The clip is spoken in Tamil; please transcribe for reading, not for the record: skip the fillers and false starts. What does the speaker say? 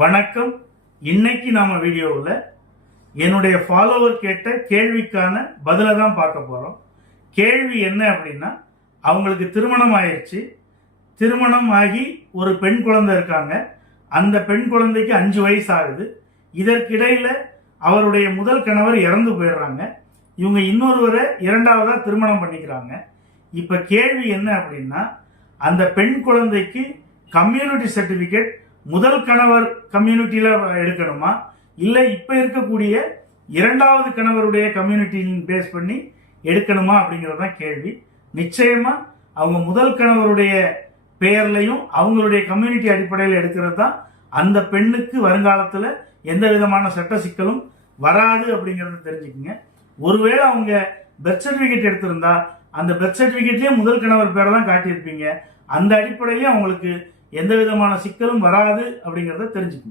வணக்கம். இன்னைக்கு நாம வீடியோவில் என்னுடைய ஃபாலோவர் கேட்ட கேள்விக்கான பதிலை தான் பார்க்க போறோம். கேள்வி என்ன அப்படின்னா, அவங்களுக்கு திருமணம் ஆயிடுச்சு. திருமணம் ஆகி ஒரு பெண் குழந்தை இருக்காங்க. அந்த பெண் குழந்தைக்கு 5 வயசு ஆகுது. இதற்கிடையில அவருடைய முதல் கணவர் இறந்து போயிடுறாங்க. இவங்க இன்னொருவரை இரண்டாவதா திருமணம் பண்ணிக்கிறாங்க. இப்ப கேள்வி என்ன அப்படின்னா, அந்த பெண் குழந்தைக்கு கம்யூனிட்டி சர்டிபிகேட் முதல் கணவர் கம்யூனிட்டியில எடுக்கணுமா, இல்ல இப்ப இருக்கக்கூடிய இரண்டாவது கணவருடைய கம்யூனிட்டியின் பேஸ் பண்ணி எடுக்கணுமா அப்படிங்கறதுதான் கேள்வி. நிச்சயமா அவங்க முதல் கணவருடைய பெயர்லையும் அவங்களுடைய கம்யூனிட்டி அடிப்படையில் எடுக்கிறது தான் அந்த பெண்ணுக்கு வருங்காலத்துல எந்த விதமான சட்ட சிக்கலும் வராது அப்படிங்கறத தெரிஞ்சுக்கங்க. ஒருவேளை அவங்க பெர்த் சர்டிபிகேட் எடுத்திருந்தா அந்த பெர்த் சர்டிபிகேட்லயே முதல் கணவர் பேரை தான் காட்டியிருப்பீங்க. அந்த அடிப்படையிலேயே அவங்களுக்கு எந்த விதமான சிக்கலும் வராது அப்படிங்கறத தெரிஞ்சுக்கணும்.